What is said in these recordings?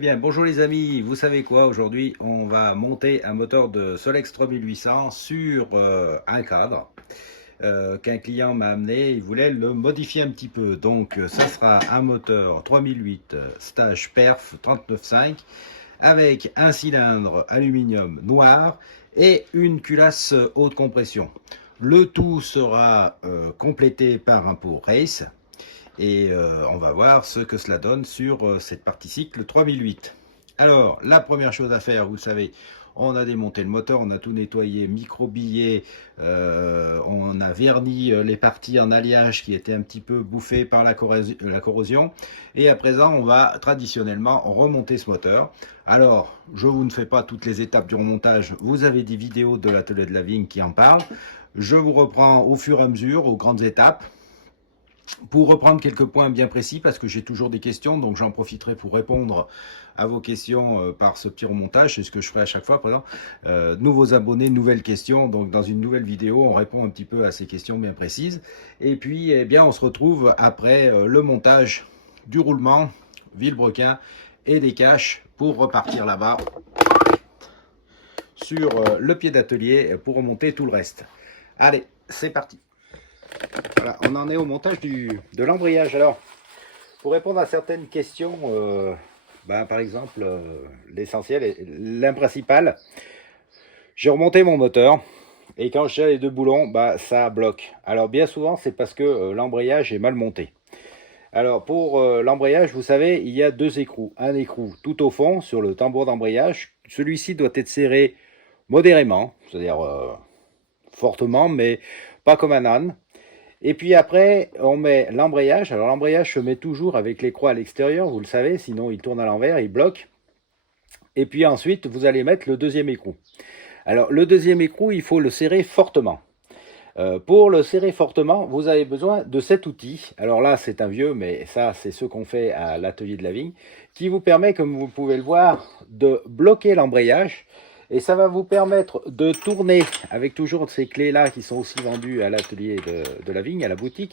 bien, bonjour les amis, vous savez quoi, aujourd'hui on va monter un moteur de Solex 3800 sur un cadre qu'un client m'a amené, il voulait le modifier un petit peu. Donc ça sera un moteur 3008 stage perf 39.5 avec un cylindre aluminium noir et une culasse haute compression. Le tout sera complété par un pot race. Et on va voir ce que cela donne sur cette partie cycle 3008. Alors, la première chose à faire, vous savez, on a démonté le moteur, on a tout nettoyé, micro-billets, on a verni les parties en alliage qui étaient un petit peu bouffées par la corrosion. Et à présent, on va traditionnellement remonter ce moteur. Alors, je vous ne fais pas toutes les étapes du remontage, vous avez des vidéos de l'atelier de la vigne qui en parlent. Je vous reprends au fur et à mesure, aux grandes étapes, pour reprendre quelques points bien précis, parce que j'ai toujours des questions, donc j'en profiterai pour répondre à vos questions par ce petit remontage. C'est ce que je ferai à chaque fois. Nouveaux abonnés, nouvelles questions. Donc dans une nouvelle vidéo, on répond un petit peu à ces questions bien précises. Et puis, eh bien, on se retrouve après le montage du roulement, vilebrequin et des caches pour repartir là-bas sur le pied d'atelier pour remonter tout le reste. Allez, c'est parti. Voilà, on en est au montage de l'embrayage. Alors, pour répondre à certaines questions, par exemple, l'essentiel et l'imprincipal, j'ai remonté mon moteur et quand j'ai les deux boulons, ça bloque. Alors, bien souvent, c'est parce que l'embrayage est mal monté. Alors, pour l'embrayage, vous savez, il y a deux écrous. Un écrou tout au fond sur le tambour d'embrayage. Celui-ci doit être serré modérément, c'est-à-dire fortement, mais pas comme un âne. Et puis après, on met l'embrayage. Alors l'embrayage se met toujours avec les croix à l'extérieur, vous le savez, sinon il tourne à l'envers, il bloque. Et puis ensuite, vous allez mettre le deuxième écrou. Alors le deuxième écrou, il faut le serrer fortement. Pour le serrer fortement, vous avez besoin de cet outil. Alors là, c'est un vieux, mais ça, c'est ce qu'on fait à l'atelier de la vigne, qui vous permet, comme vous pouvez le voir, de bloquer l'embrayage. Et ça va vous permettre de tourner, avec toujours ces clés-là qui sont aussi vendues à l'atelier de la vigne, à la boutique,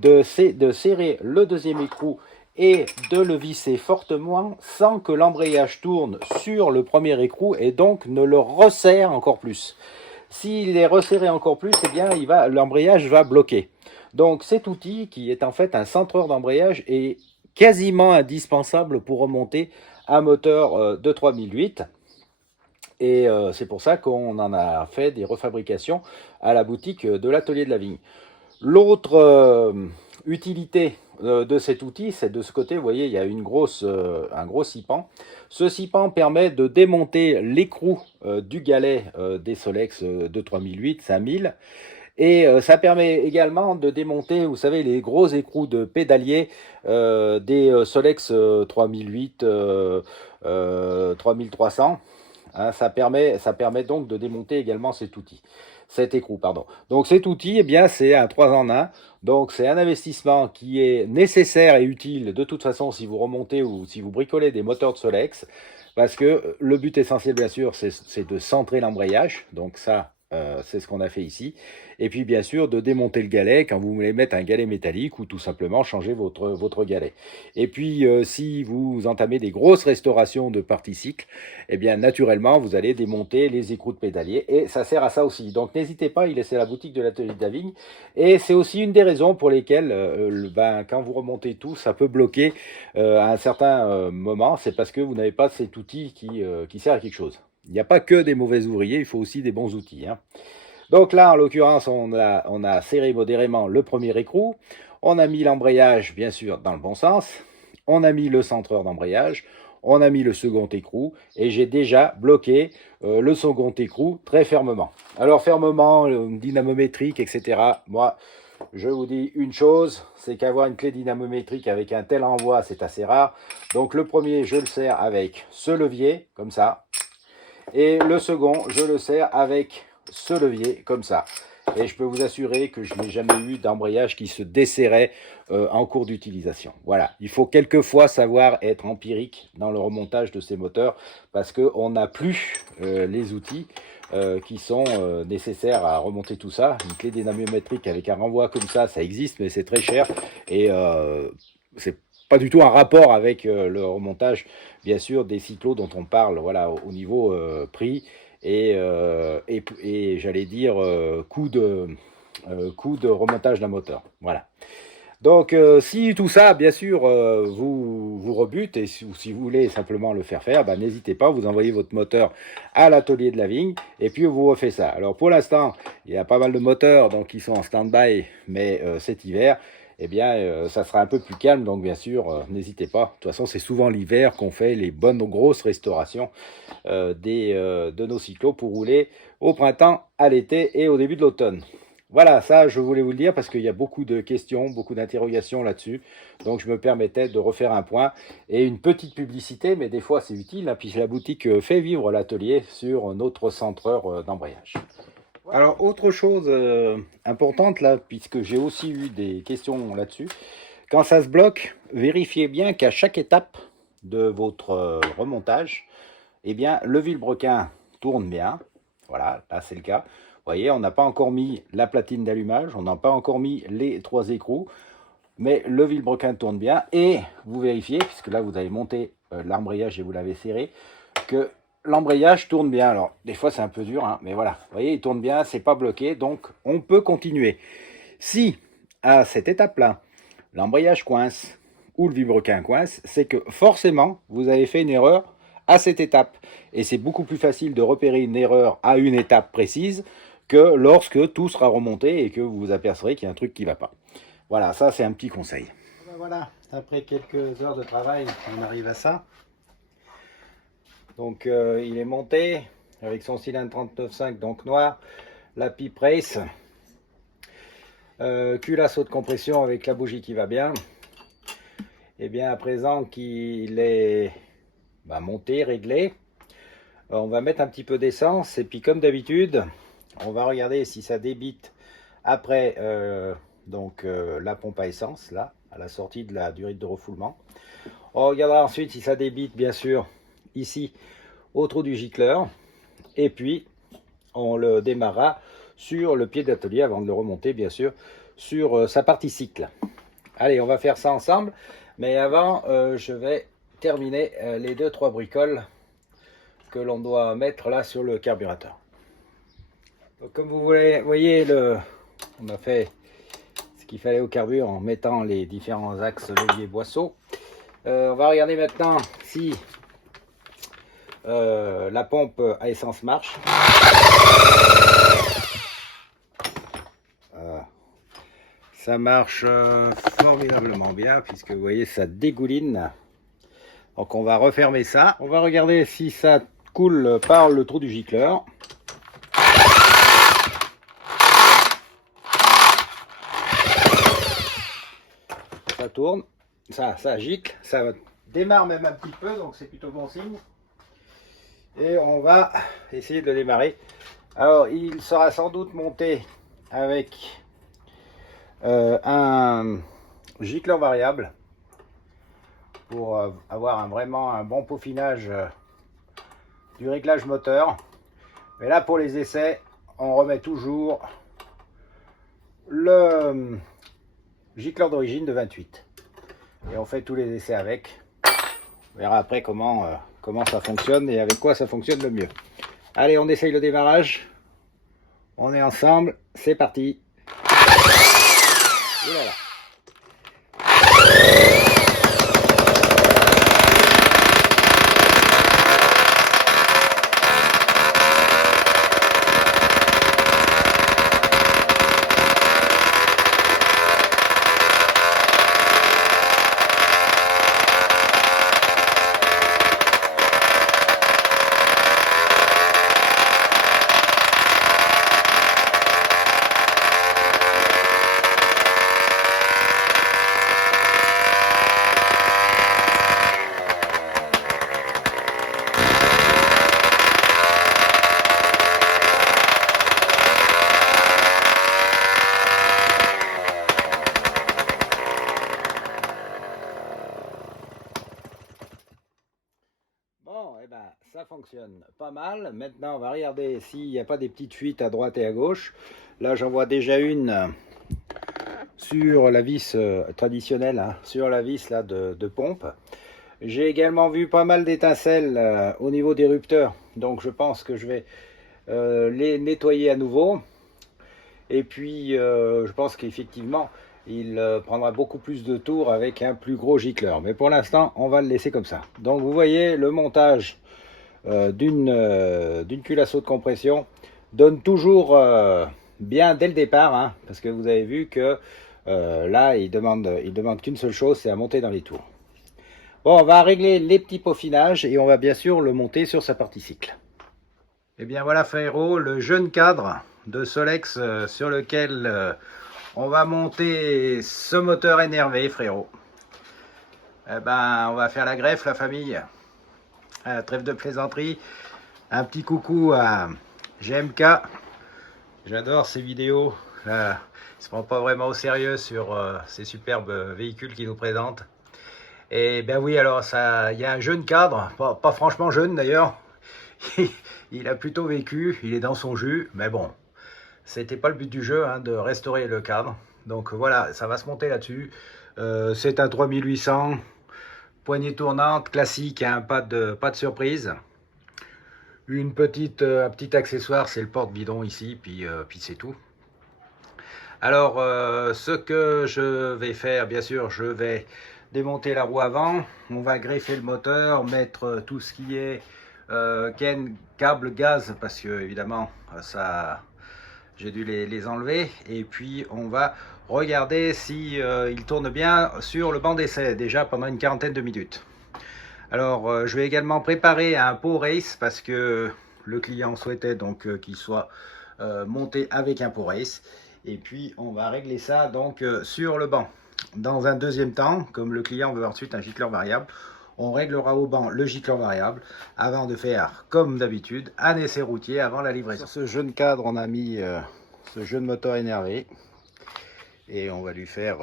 de serrer le deuxième écrou et de le visser fortement sans que l'embrayage tourne sur le premier écrou et donc ne le resserre encore plus. S'il est resserré encore plus, eh bien, l'embrayage va bloquer. Donc cet outil, qui est en fait un centreur d'embrayage, est quasiment indispensable pour remonter un moteur de 3008. Et c'est pour ça qu'on en a fait des refabrications à la boutique de l'atelier de la vigne. L'autre utilité de cet outil, c'est de ce côté, vous voyez, il y a un gros scipan. Ce scipan permet de démonter l'écrou du galet des Solex de 3008, 5000. Et ça permet également de démonter, vous savez, les gros écrous de pédalier des Solex 3008, 3300. Hein, ça permet donc de démonter également cet écrou, pardon. Donc cet outil, eh bien, c'est un 3 en 1. Donc c'est un investissement qui est nécessaire et utile de toute façon si vous remontez ou si vous bricolez des moteurs de Solex. Parce que le but essentiel, bien sûr, c'est de centrer l'embrayage. Donc ça, c'est ce qu'on a fait ici. Et puis bien sûr de démonter le galet quand vous voulez mettre un galet métallique ou tout simplement changer votre galet. Et puis si vous entamez des grosses restaurations de parties cycles, eh bien naturellement vous allez démonter les écrous de pédalier et ça sert à ça aussi. Donc n'hésitez pas, il est à la boutique de l'atelier de la vigne et c'est aussi une des raisons pour lesquelles quand vous remontez tout, ça peut bloquer à un certain moment. C'est parce que vous n'avez pas cet outil qui sert à quelque chose. Il n'y a pas que des mauvais ouvriers, il faut aussi des bons outils. Hein. Donc là, en l'occurrence, on a serré modérément le premier écrou. On a mis l'embrayage, bien sûr, dans le bon sens. On a mis le centreur d'embrayage. On a mis le second écrou. Et j'ai déjà bloqué le second écrou très fermement. Alors, fermement, dynamométrique, etc. Moi, je vous dis une chose, c'est qu'avoir une clé dynamométrique avec un tel envoi, c'est assez rare. Donc, le premier, je le serre avec ce levier, comme ça. Et le second, je le serre avec ce levier comme ça. Et je peux vous assurer que je n'ai jamais eu d'embrayage qui se desserrait en cours d'utilisation. Voilà, il faut quelquefois savoir être empirique dans le remontage de ces moteurs parce qu'on n'a plus les outils qui sont nécessaires à remonter tout ça. Une clé dynamométrique avec un renvoi comme ça existe, mais c'est très cher et c'est pas du tout un rapport avec le remontage, bien sûr, des cyclos dont on parle, voilà, au niveau prix et j'allais dire coût de remontage d'un moteur. Voilà. Donc, si tout ça, bien sûr, vous rebute, et si vous voulez simplement le faire faire, bah, n'hésitez pas, vous envoyez votre moteur à l'atelier de la vigne, et puis vous refait ça. Alors, pour l'instant, il y a pas mal de moteurs donc, qui sont en stand-by, mais cet hiver, eh bien, ça sera un peu plus calme, donc bien sûr, n'hésitez pas. De toute façon, c'est souvent l'hiver qu'on fait les bonnes grosses restaurations de nos cyclos pour rouler au printemps, à l'été et au début de l'automne. Voilà, ça je voulais vous le dire parce qu'il y a beaucoup de questions, beaucoup d'interrogations là-dessus. Donc je me permettais de refaire un point et une petite publicité, mais des fois c'est utile, hein, puisque la boutique fait vivre l'atelier sur notre centreur d'embrayage. Alors autre chose importante là, puisque j'ai aussi eu des questions là-dessus, quand ça se bloque, vérifiez bien qu'à chaque étape de votre remontage, eh bien le vilebrequin tourne bien. Voilà, là c'est le cas. Vous voyez, on n'a pas encore mis la platine d'allumage, on n'a pas encore mis les 3 écrous, mais le vilebrequin tourne bien. Et vous vérifiez, puisque là vous avez monté l'embrayage et vous l'avez serré, que l'embrayage tourne bien. Alors, des fois c'est un peu dur, hein, mais voilà, vous voyez, il tourne bien, c'est pas bloqué, donc on peut continuer. Si, à cette étape-là, l'embrayage coince ou le vilebrequin coince, c'est que forcément, vous avez fait une erreur à cette étape. Et c'est beaucoup plus facile de repérer une erreur à une étape précise que lorsque tout sera remonté et que vous vous apercevrez qu'il y a un truc qui ne va pas. Voilà, ça c'est un petit conseil. Ben voilà, après quelques heures de travail, on arrive à ça. Donc il est monté avec son cylindre 39.5 donc noir, la pipe race, culasse haute compression avec la bougie qui va bien. Et bien à présent qu'il est monté, réglé, on va mettre un petit peu d'essence et puis comme d'habitude, on va regarder si ça débite après la pompe à essence, là, à la sortie de la durite de refoulement. On regardera ensuite si ça débite, bien sûr, ici, au trou du gicleur. Et puis, on le démarrera sur le pied d'atelier avant de le remonter, bien sûr, sur sa partie cycle. Allez, on va faire ça ensemble. Mais avant, je vais terminer les 2-3 bricoles que l'on doit mettre là sur le carburateur. Donc, comme vous voyez, on a fait ce qu'il fallait au carbure en mettant les différents axes levier boisseau. On va regarder maintenant si la pompe à essence marche. Ça marche formidablement bien puisque vous voyez ça dégouline. Donc on va refermer ça. On va regarder si ça coule par le trou du gicleur. Ça tourne, ça gicle, ça démarre même un petit peu, donc c'est plutôt bon signe. Et on va essayer de le démarrer. Alors il sera sans doute monté avec un gicleur variable pour avoir vraiment un bon peaufinage du réglage moteur. Mais là pour les essais, on remet toujours le gicleur d'origine de 28 et on fait tous les essais avec. On verra après comment ça fonctionne et avec quoi ça fonctionne le mieux. Allez, on essaye le démarrage. On est ensemble, c'est parti. Et voilà. Ça fonctionne pas mal. Maintenant, on va regarder s'il n'y a pas des petites fuites à droite et à gauche. Là, j'en vois déjà une sur la vis traditionnelle, hein, sur la vis là, de pompe. J'ai également vu pas mal d'étincelles au niveau des rupteurs, donc je pense que je vais les nettoyer à nouveau. Et puis je pense qu'effectivement il prendra beaucoup plus de tours avec un plus gros gicleur, mais pour l'instant on va le laisser comme ça. Donc vous voyez, le montage d'une culasse de compression donne toujours bien dès le départ, hein, parce que vous avez vu que là il demande qu'une seule chose, c'est à monter dans les tours. Bon, on va régler les petits peaufinages et on va bien sûr le monter sur sa partie cycle. Et bien voilà frérot, le jeune cadre de Solex sur lequel on va monter ce moteur énervé frérot. Eh ben on va faire la greffe la famille. Trêve de plaisanterie. Un petit coucou à GMK. J'adore ces vidéos. Il ne se prend pas vraiment au sérieux sur ces superbes véhicules qu'il nous présente. Et ben oui, alors ça, il y a un jeune cadre, pas franchement jeune d'ailleurs. Il a plutôt vécu, il est dans son jus, mais bon, c'était pas le but du jeu, hein, de restaurer le cadre. Donc voilà, ça va se monter là-dessus. C'est un 3800, poignée tournante, classique, hein, pas de surprise. Un petit accessoire, c'est le porte-bidon ici, puis c'est tout. Alors, ce que je vais faire, bien sûr, je vais démonter la roue avant. On va greffer le moteur, mettre tout ce qui est câble gaz, parce que évidemment, ça, j'ai dû les enlever. Et puis, on va regarder si il tourne bien sur le banc d'essai, déjà pendant une quarantaine de minutes. Alors, je vais également préparer un pot race parce que le client souhaitait donc qu'il soit monté avec un pot race. Et puis, on va régler ça donc sur le banc. Dans un deuxième temps, comme le client veut ensuite un gicleur variable, on réglera au banc le gicleur variable avant de faire, comme d'habitude, un essai routier avant la livraison. Sur ce jeune cadre, on a mis ce jeune moteur énervé et on va lui faire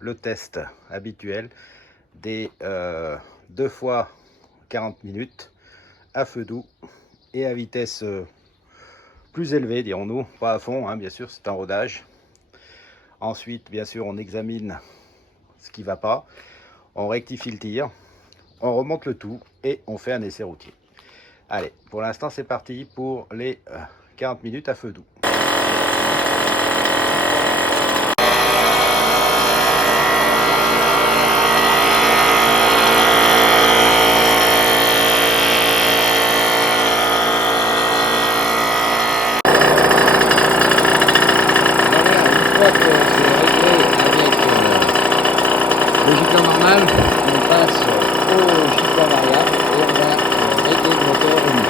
le test habituel des 2 fois 40 minutes à feu doux et à vitesse plus élevée, dirons-nous, pas à fond, hein, bien sûr, c'est un rodage. Ensuite, bien sûr, on examine ce qui ne va pas, on rectifie le tir, on remonte le tout et on fait un essai routier. Allez, pour l'instant, c'est parti pour les 40 minutes à feu doux. Le gicleur normal, on passe au gicleur variable et on va régler le moteur au milieu.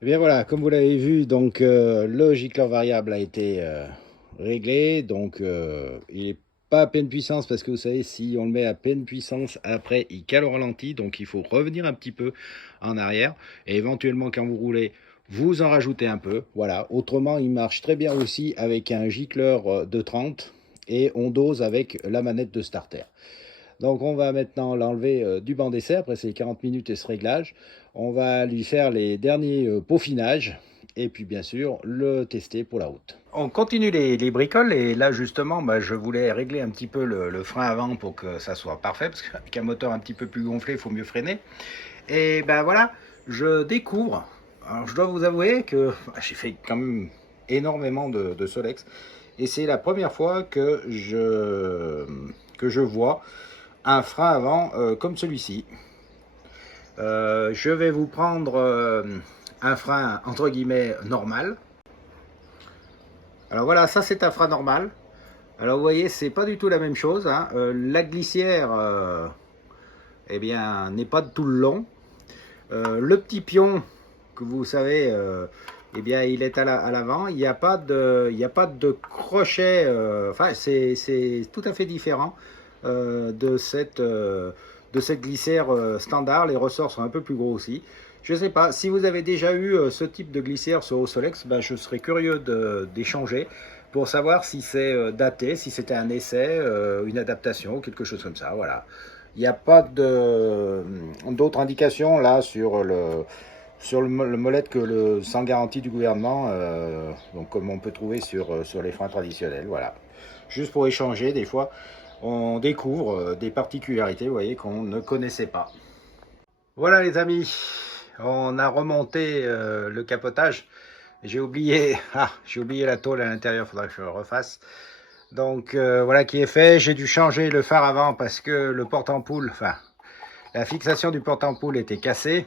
Et bien voilà, comme vous l'avez vu, donc le gicleur variable a été réglé, donc il n'est pas à pleine puissance parce que vous savez, si on le met à pleine puissance, après il cale au ralenti, donc il faut revenir un petit peu en arrière, et éventuellement quand vous roulez, vous en rajoutez un peu, voilà. Autrement, il marche très bien aussi avec un gicleur de 30 et on dose avec la manette de starter. Donc on va maintenant l'enlever du banc d'essai après ces 40 minutes et ce réglage. On va lui faire les derniers peaufinages et puis bien sûr le tester pour la route. On continue les bricoles et là justement je voulais régler un petit peu le frein avant pour que ça soit parfait parce qu'avec un moteur un petit peu plus gonflé il faut mieux freiner. Et ben voilà, je découvre, alors je dois vous avouer que j'ai fait quand même énormément de Solex et c'est la première fois que je vois un frein avant comme celui-ci. Je vais vous prendre un frein entre guillemets normal. Alors voilà, ça c'est un frein normal. Alors vous voyez, c'est pas du tout la même chose, hein. La glissière eh bien, n'est pas de tout le long. Le petit pion que vous savez, eh bien, il est à l'avant. Il n'y a pas de crochet. Enfin, c'est tout à fait différent de cette glissière standard. Les ressorts sont un peu plus gros aussi. Je ne sais pas, si vous avez déjà eu ce type de glissière sur Solex, ben, je serais curieux d'échanger pour savoir si c'est daté, si c'était un essai, une adaptation, quelque chose comme ça. Voilà. Il n'y a pas d'autres indications là sur le molette que sans garantie du gouvernement, donc comme on peut trouver sur les freins traditionnels. Voilà. Juste pour échanger, des fois, on découvre des particularités, vous voyez, qu'on ne connaissait pas. Voilà les amis, on a remonté le capotage. J'ai oublié la tôle à l'intérieur, il faudra que je le refasse. Donc voilà qui est fait. J'ai dû changer le phare avant parce que le porte-ampoule, enfin la fixation du porte-ampoule était cassée.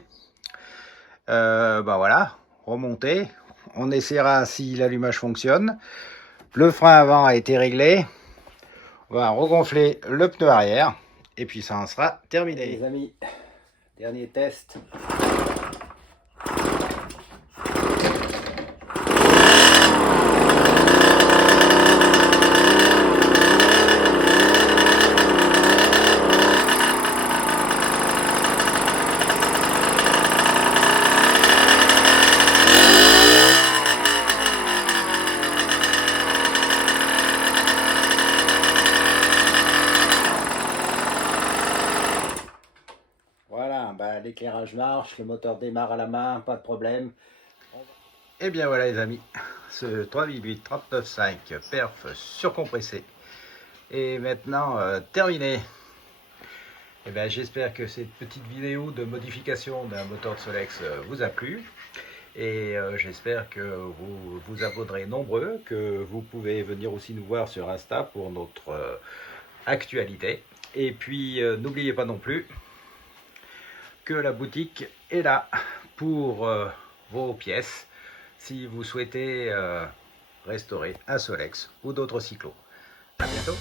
Bah voilà, remonter. On essaiera si l'allumage fonctionne. Le frein avant a été réglé. On va regonfler le pneu arrière. Et puis ça en sera terminé. Les amis, dernier test. Voilà, bah, l'éclairage marche, le moteur démarre à la main, pas de problème. Et bien voilà les amis, ce 388 39.5 perf surcompressé est maintenant terminé. Et bien j'espère que cette petite vidéo de modification d'un moteur de Solex vous a plu. Et j'espère que vous vous abonnerez nombreux, que vous pouvez venir aussi nous voir sur Insta pour notre actualité. Et puis n'oubliez pas non plus que la boutique est là pour vos pièces si vous souhaitez restaurer un Solex ou d'autres cyclos. À bientôt.